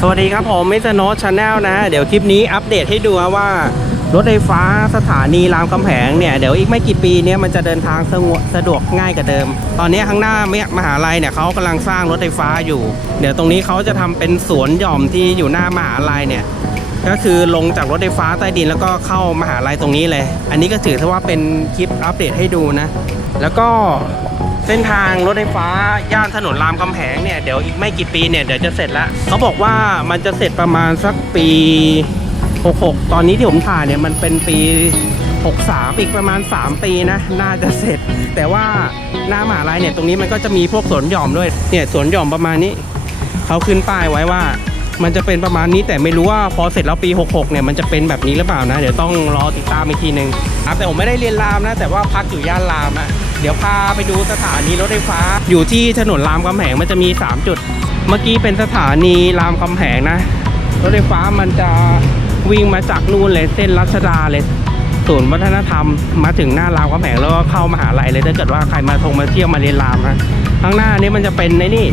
สวัสดีครับผมมิสโนชาแนลนะ เดี๋ยวคลิปนี้อัปเดตให้ดูว่า รถไฟฟ้าสถานีรามคำแหงเนี่ย เดี๋ยวอีกไม่กี่ปีเนี้ยมันจะเดินทางสะดวกสะดวกง่ายกว่าเดิม ตอนนี้ข้างหน้ามหาลัยเนี่ยเขากำลังสร้างรถไฟฟ้าอยู่ เดี๋ยวตรงนี้เขาจะทำเป็นสวนหย่อมที่อยู่หน้ามหาลัยเนี่ยก็คือลงจากรถไฟฟ้าใต้ดินแล้วก็เข้ามหาลัยตรงนี้เลย อันนี้ก็ถือว่าเป็นคลิปอัปเดตให้ดูนะ แล้วก็ เส้นทางรถไฟฟ้าย่านถนนรามคำแหงเนี่ยเดี๋ยวอีกไม่กี่ปีเนี่ยเดี๋ยวจะเสร็จแล้วเขาบอกว่ามันจะเสร็จประมาณสักปี 66 ตอนนี้ที่ผมถ่ายเนี่ยมันเป็นปี 63 อีกประมาณ 3 ปีนะ น่าจะเสร็จ แต่ว่าหน้ามหาลัยเนี่ยตรงนี้มันก็จะมีพวกสวนหย่อมด้วยเนี่ยสวนหย่อมประมาณนี้เขาขึ้นป้ายไว้ว่า มันจะเป็นประมาณนี้แต่ไม่รู้ว่าพอเสร็จแล้วปี 66 เนี่ยมันจะเป็นแบบนี้หรือเปล่านะ เดี๋ยวต้องรอติดตามอีกทีหนึ่งครับแต่ผมไม่ได้เรียนรามนะ แต่ว่าพักอยู่ย่านรามอะเดี๋ยวพาไปดูสถานีรถไฟฟ้า อยู่ที่ถนนรามคำแหงมันจะมี 3 จุด เมื่อกี้เป็นสถานีรามคำแหงนะรถไฟฟ้ามันจะวิ่งมาจากนู่นเลยเส้นรัชดาเลยศูนย์วัฒนธรรมมาถึงหน้ารามคำแหงแล้วก็เข้ามหาลัยเลยถ้าเกิดว่าใครมาทงมาเที่ยวมาเรียนรามนะข้างหน้านี้มันจะเป็นในนี่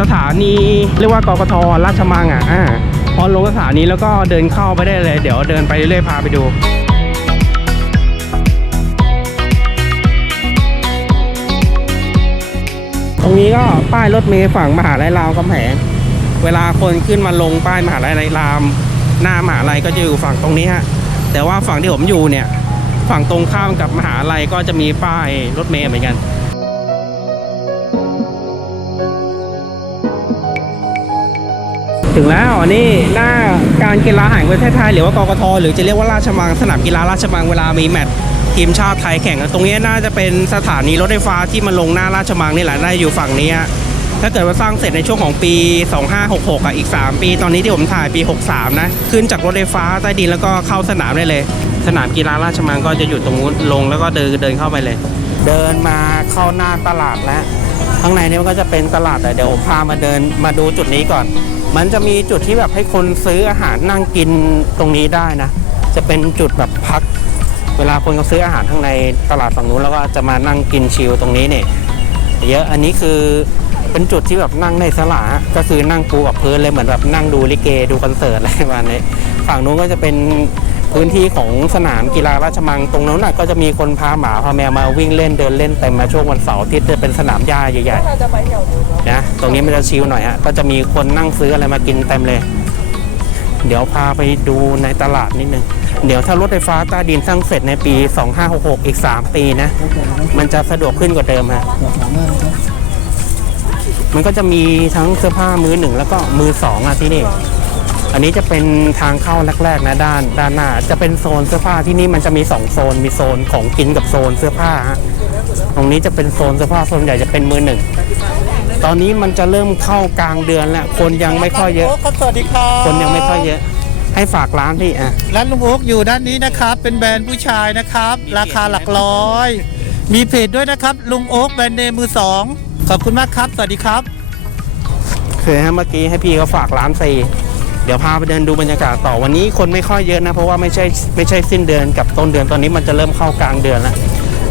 สถานีเรียกว่ากกทราชมังอะอ่าพอลงสถานีแล้วก็เดินเข้าไปได้เลย เดี๋ยวเดินไปเรื่อยๆพาไปดูตรงนี้ก็ป้ายรถเมล์ฝั่งมหาลัยรามคำแหงเวลาคนขึ้นมาลงป้ายมหาลัยราม หน้ามหาลัยก็จะอยู่ฝั่งตรงนี้ฮะแต่ว่าฝั่งที่ผมอยู่เนี่ย ฝั่งตรงข้ามกับมหาลัยก็จะมีป้ายรถเมล์เหมือนกัน ถึงแล้วอันนี้หน้าการกีฬาแห่งประเทศไทยหรือว่ากกทหรือจะเรียกว่าราชมังสนามกีฬาราชมังเวลามีแมตช์ทีมชาติไทยแข่งตรงนี้น่าจะเป็นสถานีรถไฟฟ้าที่มันลงหน้าราชมังนี่แหละได้อยู่ฝั่งนี้ถ้าเกิดว่าสร้างเสร็จในช่วงของปี 2566อะอีก 3 ปี ตอนนี้ที่ผมถ่ายปี 63 นะ ขึ้นจากรถไฟฟ้าใต้ดินแล้วก็เข้าสนามได้เลย สนามกีฬาราชมังก็จะอยู่ตรงนู้นลงแล้วก็เดินเดินเข้าไปเลย เดินมาเข้าหน้าตลาดแล้วข้างในนี้มันก็จะเป็นตลาดแต่เดี๋ยวผมพามาเดินมาดูจุดนี้ก่อน มันจะมีจุดที่แบบให้คนซื้ออาหารนั่งกินตรงนี้ได้นะ จะเป็นจุดแบบพัก เวลาคนเขาซื้ออาหารข้างในตลาดฝั่งนู้นแล้วก็จะมานั่งกินชิลตรงนี้เนี่ยเยอะอันนี้คือเป็นจุดที่แบบนั่งในสลาก็คือนั่งปูกับพื้นเลยเหมือนแบบนั่งดูลิเกดูคอนเสิร์ตอะไรประมาณนี้ฝั่งนู้นก็จะเป็น พื้นที่ของสนามกีฬาราชมังตรงนั้นน่ะก็จะมีคนพาหมาพาแมวมาวิ่งเล่นเดินเล่นเต็มมาช่วงวันเสาร์อาทิตย์จะเป็นสนามหญ้าใหญ่ๆนะตรงนี้มันจะชิลหน่อยฮะก็จะมีคนนั่งซื้ออะไรมากินเต็มเลย เดี๋ยวพาไปดูในตลาดนิดนึงเดี๋ยวถ้ารถไฟฟ้าใต้ดินสร้างเสร็จในปี 2566 อีก 3 ปีนะ มันจะสะดวกขึ้นกว่าเดิมฮะมันก็จะมีทั้งเสื้อผ้ามือหนึ่งแล้วก็มือสองอะที่นี่ อันนี้จะเป็นทางเข้าแรกๆนะด้านด้านหน้า จะเป็นโซนเสื้อผ้าที่นี่มันจะมี 2 โซน มีโซนของกินกับโซนเสื้อผ้าฮะตรงนี้จะเป็นโซนเสื้อผ้าโซนใหญ่จะเป็นมือหนึ่งตอนนี้มันจะเริ่มเข้ากลางเดือนแล้วคนยังไม่ค่อยเยอะโครับสวัสดีครับคนยังไม่ค่อยเยอะ ให้ฝากร้านพี่อะ ร้านลุงโอ๊กอยู่ด้านนี้นะครับ เป็นแบรนด์ผู้ชายนะครับ ราคาหลักร้อย มีเพจด้วยนะครับ ลุงโอ๊กแบรนด์เนมมือสองขอบคุณมากครับ สวัสดีครับ คือฮะเมื่อกี้ให้พี่เขาฝากร้านฟรี เดี๋ยวพาไปเดินดูบรรยากาศต่อวันนี้คนไม่ค่อยเยอะนะ เพราะว่าไม่ใช่ไม่ใช่สิ้นเดือนกับต้นเดือนตอนนี้มันจะเริ่มเข้ากลางเดือนแล้ว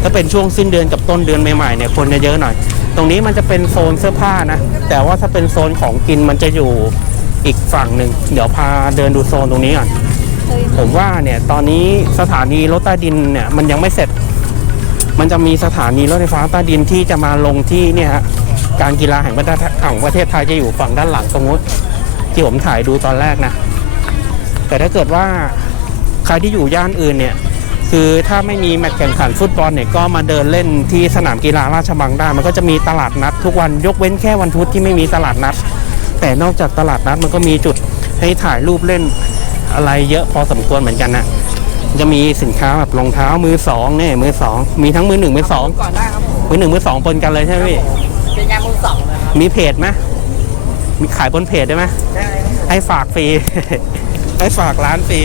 ถ้าเป็นช่วงสิ้นเดือนกับต้นเดือนใหม่ๆเนี่ยคนจะเยอะหน่อย ตรงนี้มันจะเป็นโซนเสื้อผ้านะ แต่ว่าถ้าเป็นโซนของกินมันจะอยู่อีกฝั่งหนึ่งเดี๋ยวพาเดินดูโซนตรงนี้ก่อนผมว่าเนี่ยตอนนี้สถานีรถใต้ดินเนี่ยมันยังไม่เสร็จ มันจะมีสถานีรถไฟฟ้าใต้ดินที่จะมาลงที่เนี่ยฮะการกีฬาแห่งประเทศของประเทศไทยจะอยู่ฝั่งด้านหลังตรงนู้น ที่ผมถ่ายดูตอนแรกนะ แต่ถ้าเกิดว่าใครที่อยู่ย่านอื่นเนี่ย คือถ้าไม่มีแมตช์แข่งขันฟุตบอลเนี่ยก็มาเดินเล่นที่สนามกีฬาราชมังได้มันก็จะมีตลาดนัด ทุกวันยกเว้นแค่วันพุธที่ไม่มีตลาดนัด แต่นอกจากตลาดนัดมันก็มีจุดให้ถ่ายรูปเล่นอะไรเยอะพอสมควรเหมือนกันนะจะมีสินค้าแบบรองเท้ามือสองเนี่ยมือสองมีทั้งมือหนึ่งมือสองก่อนได้ครับผมมือหนึ่งมือสองปนกันเลยใช่ไหมพี่เป็นงานมือสองนะครับมีเพจไหม มีขายบนเพจได้ไหมได้ครับให้ฝากฟรี ให้ฝากร้านฟรี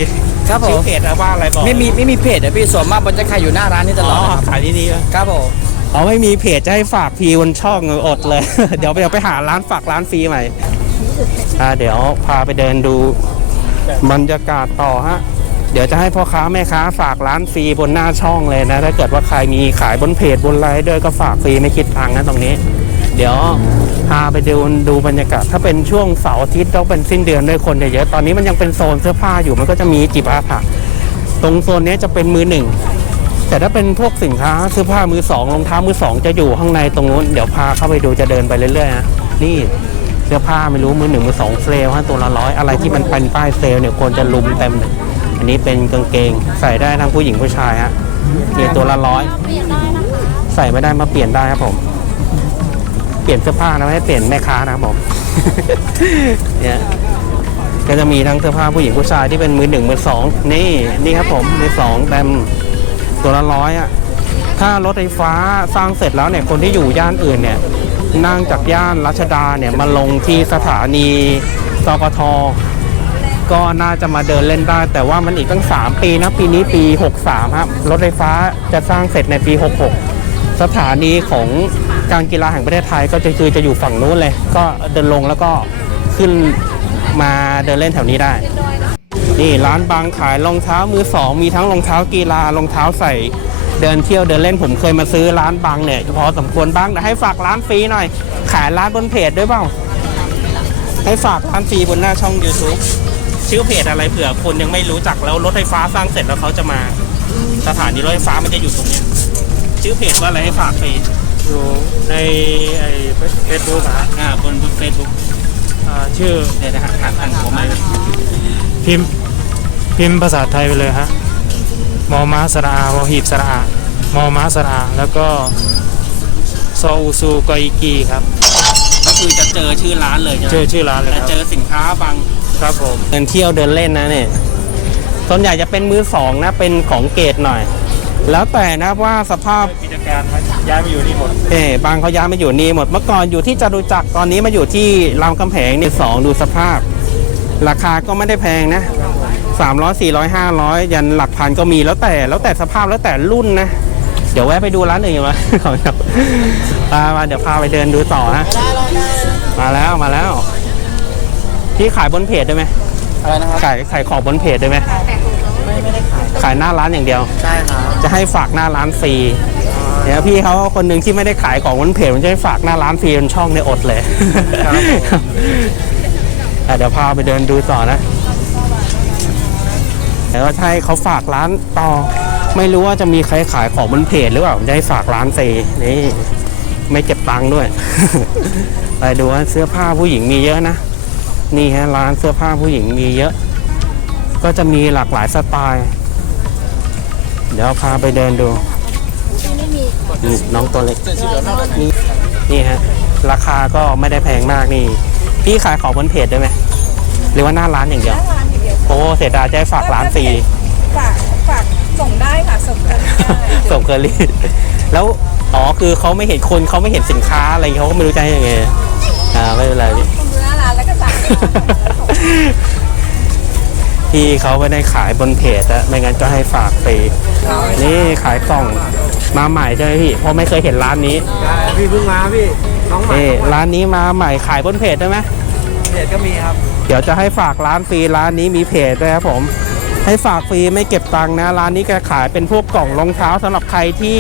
ครับผชื่อมเพจอะว่าอะไรบอกไม่มีไม่มีเพจนะพี่ส่วนมากมันจะขายอยู่หน้าร้านนี่ตลอ๋ออดนะครับขายที่นี่ปะครับผมอ๋อไม่มีเพจจะให้ฝากฟรีบนช่องอดเลย เดี๋ยวไปเดี๋ยวไปหาร้านฝากร้านฟรีใหม่อ่าเดี๋ยวพาไปเดินดูบรรยากาศต่อฮะเดี๋ยวจะให้พ่อค้าแม่ค้าฝากร้านฟรีบนหน้าช่องเลยนะ ถ้าเกิดว่าใครมีขายบนเพจบนไลน์ด้วยก็ฝากฟรีไม่คิดตังค์นะตรงนี้ เดี๋ยวพาไปดูดูบรรยากาศ ถ้าเป็นช่วงเสาร์อาทิตย์ต้องเป็นสิ้นเดือนด้วยคนเยอะๆตอนนี้มันยังเป็นโซนเสื้อผ้าอยู่มันก็จะมีจิบอาถะตรงโซนนี้จะเป็นมือหนึ่งแต่ถ้าเป็นพวกสินค้าเสื้อผ้ามือสองรองเท้ามือสองจะอยู่ข้างในตรงนู้นเดี๋ยวพาเข้าไปดูจะเดินไปเรื่อยๆนะนี่เสื้อผ้าไม่รู้มือหนึ่งมือสองเซลฮะตัวละร้อยอะไรที่มันเป็นป้ายเซลเนี่ยควรจะลุมเต็มอันนี้เป็นกางเกงใส่ได้ทั้งผู้หญิงผู้ชายฮะนี่ตัวละร้อยใส่ไม่ได้มาเปลี่ยนได้ครับผม เปลี่ยนเสื้อผ้านะไม่ให้เปลี่ยนแม่ค้านะครับผมเนี่ยก็จะมีทั้งเสื้อผ้าผู้หญิงผู้ชายที่เป็นมือหนึ่งมือสองนี่นี่ครับผมมือสองเต็มตัวละร้อยอะถ้ารถไฟฟ้าสร้างเสร็จแล้วเนี่ยคนที่อยู่ย่านอื่นเนี่ยนั่งจากย่านรัชดาเนี่ยมาลงที่สถานีสกทก็น่าจะมาเดินเล่นได้ แต่ว่ามันอีกตั้ง 3 ปีนะ ปีนี้ปี 63 ครับ รถไฟฟ้าจะสร้างเสร็จในปี 66 สถานีของ การกีฬาแห่งประเทศไทยก็จะคือจะอยู่ฝั่งนู้นเลย ก็เดินลงแล้วก็ขึ้นมาเดินเล่นแถวนี้ได้ นี่ร้านบางขายรองเท้ามือสองมีทั้งรองเท้ากีฬารองเท้าใส่เดินเที่ยวเดินเล่นผมเคยมาซื้อร้านบางเนี่ยพอสมควรบ้างแต่ให้ฝากร้านฟรีหน่อย ขายร้านบนเพจด้วยเปล่าให้ฝากร้านฟรีบนหน้าช่อง YouTube ชื่อเพจอะไรเผื่อคนยังไม่รู้จักแล้วรถไฟฟ้าสร้างเสร็จแล้วเขาจะมา สถานีรถไฟฟ้ามันจะอยู่ตรงนี้ชื่อเพจว่าอะไรให้ฝากฟรี อยู่ในไอ้เฟซบุ๊กอะฮะอ่าบนเฟซบุ๊กอ่าชื่อเดี๋ยวนะฮะอ่านอ่านหัวไมาพิมพ์พิมพ์ภาษาไทยไปเลยฮะมอม้าสระอาวอหีบสระอามอม้าสระอาแล้วก็ซออูซูกออิกีครับก็คือจะเจอชื่อร้านเลยใช่ไหมชื่อชื่อร้านเลยคจะรับเจอสินค้าบางครับผม เดินเที่ยวเดินเล่นนะเนี่ยส่วนใหญ่จะเป็นมือสองนะ เป็นของเกรดหน่อย แล้วแต่นะว่าสภาพกิจการย้ายมาอยู่นี่หมด เอ่บางเขาย้ายมาอยู่นี่หมด เมื่อก่อนอยู่ที่จตุจักรตอนนี้มาอยู่ที่รามคำแหงนี่สองดูสภาพ ราคาก็ไม่ได้แพงนะสามร้อยสี่ร้อยห้าร้อยยันหลักพันก็มีแล้วแต่แล้วแต่สภาพแล้วแต่รุ่นนะ เดี๋ยวแวะไปดูร้านอื่นกันมาขอครับมามาเดี๋ยวพาไปเดินดูต่อฮะมาแล้วมาแล้วพี่ขายบนเพจได้ไหมอะไรนะครับขายขายของบนเพจได้ไหมไม่ไม่ได้ขาย ขายหน้าร้านอย่างเดียว ใช่ครับจะให้ฝากหน้าร้านฟรีเดี๋ยวพี่เขาคนหนึ่งที่ไม่ได้ขายของบนเพจมันจะให้ฝากหน้าร้านฟรีบนช่องในยอดเลยอะเดี๋ยวพาไปเดินดูต่อนะเดี๋ยวจะให้เขาฝากร้านต่อ ไม่รู้ว่าจะมีใครขายของบนเพจหรือเปล่าผมจะให้ฝากร้านฟรีนี่ไม่เก็บตังค์ด้วย ไปดูว่าเสื้อผ้าผู้หญิงมีเยอะนะนี่ฮะร้านเสื้อผ้าผู้หญิงมีเยอะ ก็จะมีหลากหลายสไตล์ เดี๋ยวพาไปเดินดูนี่น้องตัวเล็กนี่นี่ฮะ ราคาก็ไม่ได้แพงมากนี่ พี่ขายของบนเพจได้ไหมหรือว่าหน้าร้านอย่างเดียว โอ้เสียดายจะให้ฝากร้านฟรีฝากฝากส่งได้ค่ะ ส่งได้ส่งเคอรี่แล้วอ๋อคือเขาไม่เห็นคนเขาไม่เห็นสินค้าอะไรเขาก็ไม่รู้จะให้ยังไงอ่าไม่เป็นไรพี่ส่งดูหน้าร้านแล้วก็สั่ง พี่เขาไม่ได้ขายบนเพจอะไม่งั้นก็ให้ฝากฟรีนี่ขายกล่องมาใหม่ใช่ไหมพี่เพราะไม่เคยเห็นร้านนี้พี่เพิ่งมาพี่น้องใหม่นี่ร้านนี้มาใหม่ขายบนเพจได้ไหมเพจก็มีครับ เดี๋ยวจะให้ฝากร้านฟรีร้านนี้มีเพจด้วยครับผมให้ฝากฟรีไม่เก็บตังค์นะร้านนี้แกขายเป็นพวกกล่องรองเท้าสำหรับใครที่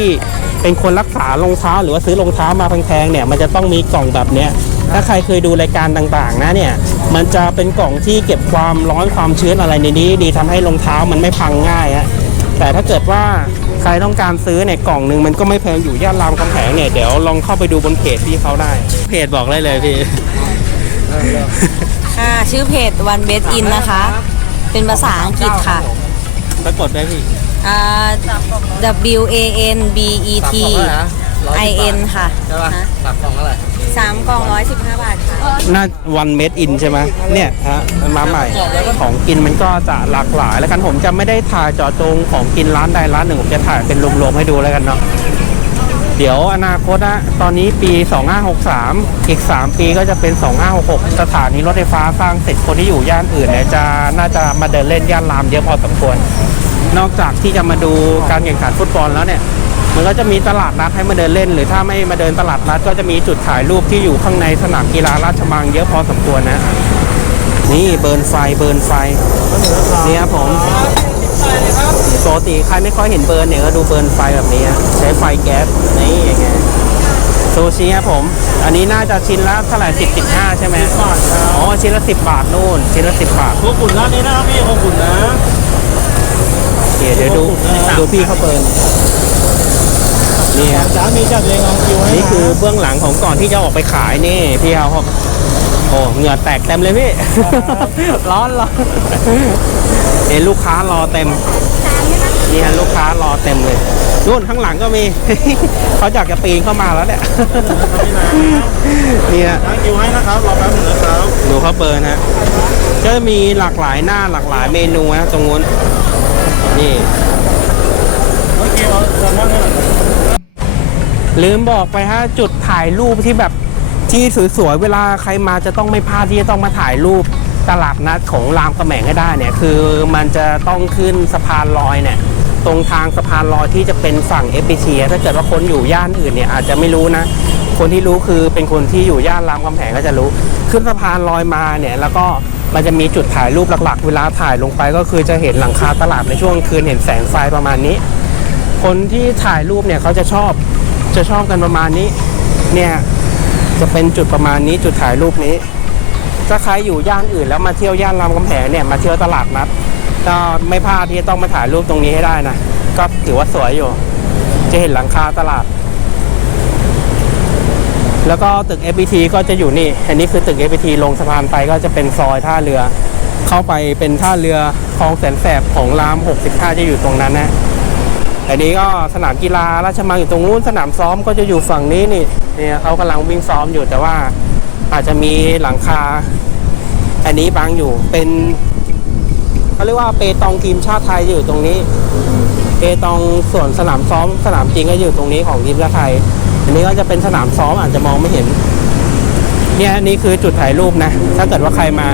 เป็นคนรักษารองเท้าหรือว่าซื้อรองเท้ามาแพงๆเนี่ยมันจะต้องมีกล่องแบบเนี้ยถ้าใครเคยดูรายการต่างๆนะเนี่ยมันจะเป็นกล่องที่เก็บความร้อนความชื้นอะไรในนี้ ดีทำให้รองเท้ามันไม่พังง่ายฮะแต่ถ้าเกิดว่าใครต้องการซื้อเนี่ยกล่องหนึ่งมันก็ไม่แพงอยู่ย่านรามคำแหงเนี่ยเดี๋ยวลองเข้าไปดูบนเพจที่เขาได้ เพจบอกได้เลยพี่ค่ะชื่อเพจ One Best In นะคะ เป็นภาษาอังกฤษค่ะปรากฏได้พี่อ่า W A N B E T I N ค่ะใช่ป่ะฮะสามกล่องเท่าไหร่ สามกล่องร้อยสิบห้าบาทค่ะน่าวันเมดอินใช่ไหมเนี่ยฮะมันมาใหม่ของกินมันก็จะหลากหลาย แล้วกันผมจะไม่ได้ถ่ายจอจงของกินร้านใดร้านหนึ่งผมจะถ่ายเป็นรวมๆให้ดูแล้วกันเนาะเดี๋ยวอนาคตนะตอนนี้ปี 2563 อีก 3 ปีก็จะเป็น 2566 สถานีรถไฟฟ้าสร้างเสร็จคนที่อยู่ย่านอื่นเนี่ยจะน่าจะมาเดินเล่นย่านรามเยอะพอสมควร นอกจากที่จะมาดูการแข่งขันฟุตบอลแล้วเนี่ย มันก็จะมีตลาดนัดให้มาเดินเล่น หรือถ้าไม่มาเดินตลาดนัดก็จะมีจุดถ่ายรูปที่อยู่ข้างในสนามกีฬาราชมังเยอะพอสมควรนะ นี่เบิร์นไฟเบิร์นไฟนี่ครับผมปกติใครไม่ค่อยเห็นเบิร์นเนี่ยก็ดูเบิร์นไฟแบบนี้ฮะใช้ไฟแก๊สนี่อย่างเงี้ยซูชิครับผม อันนี้น่าจะชิ้นละเท่าไหร่สิบสิบห้าใช่ไหมบาทอ๋อชิ้นละสิบบาทนู่น ชิ้นละสิบบาทพวกขุนร้านนี้นะครับพี่พวกขุนนะโอเคเดี๋ยวดูดูพี่เขาเปิดนี่ ครับจ้ามีจัดเรียงของคิวให้นี่คือเบื้องหลังของก่อนที่จะออกไปขายนี่พี่เขาครับโอ้เหงื่อแตกเต็มเลยพี่ ร้อนร้อนเห็นลูกค้ารอเต็มนี่ฮะลูกค้ารอเต็มเลยนู่นข้างหลังก็มีเขาอยากจะปีนเข้ามาแล้วเนี่ยเนี่ยคิวให้นะครับรอแป๊บหนึงนะครับดูเขาเปิดนะก็จะมีหลากหลายหน้าหลากหลายเมนูนะตรงนู้นนี่โอเคเอาแซล ลืมบอกไปฮะจุดถ่ายรูปที่แบบที่สวยๆเวลาใครมาจะต้องไม่พลาดที่จะต้องมาถ่ายรูปตลาดนัดของรามกระแหมงให้ได้เนี่ยคือมันจะต้องขึ้นสะพานลอยเนี่ยตรงทางสะพานลอยที่จะเป็นฝั่ง f อ t ถ้าเกิดว่าคนอยู่ย่านอื่นเนี่ยอาจจะไม่รู้นะ คนที่รู้คือเป็นคนที่อยู่ย่านรามคำแหงก็จะรู้ ขึ้นสะพานลอยมาเนี่ยแล้วก็มันจะมีจุดถ่ายรูปหลักๆ เวลาถ่ายลงไปก็คือจะเห็นหลังคาตลาดในช่วงคืนเห็นแสงไฟประมาณนี้ คนที่ถ่ายรูปเนี่ยเขาจะชอบ จะชอบกันประมาณนี้ เนี่ยจะเป็นจุดประมาณนี้จุดถ่ายรูปนี้ถ้าใครอยู่ย่านอื่นแล้วมาเที่ยวย่านรามคำแหงเนี่ยมาเที่ยวตลาดนัดก็ไม่พลาดที่จะต้องมาถ่ายรูปตรงนี้ให้ได้นะก็ถือว่าสวยอยู่ จะเห็นหลังคาตลาด แล้วก็ตึก FPT ก็จะอยู่นี่ อันนี้คือตึก FPT ลงสะพานไปก็จะเป็นซอยท่าเรือ เข้าไปเป็นท่าเรือคลองแสนแสบของราม 65 จะอยู่ตรงนั้นนะ อันนี้ก็สนามกีฬาราชมังอยู่ตรงนู้นสนามซ้อมก็จะอยู่ฝั่งนี้นี่เนี่ยเขากำลังวิ่งซ้อมอยู่แต่ว่าอาจจะมีหลังคา อันนี้บางอยู่เป็นเขาเรียกว่าเปตองทีมชาติไทยอยู่ตรงนี้เปตองส่วนสนามซ้อม สนามจริงก็อยู่ตรงนี้ของทีมชาติไทย อันนี้ก็จะเป็นสนามซ้อมอาจจะมองไม่เห็น เนี่ยอันนี่คือจุดถ่ายรูปนะ ถ้าเกิดว่าใครมา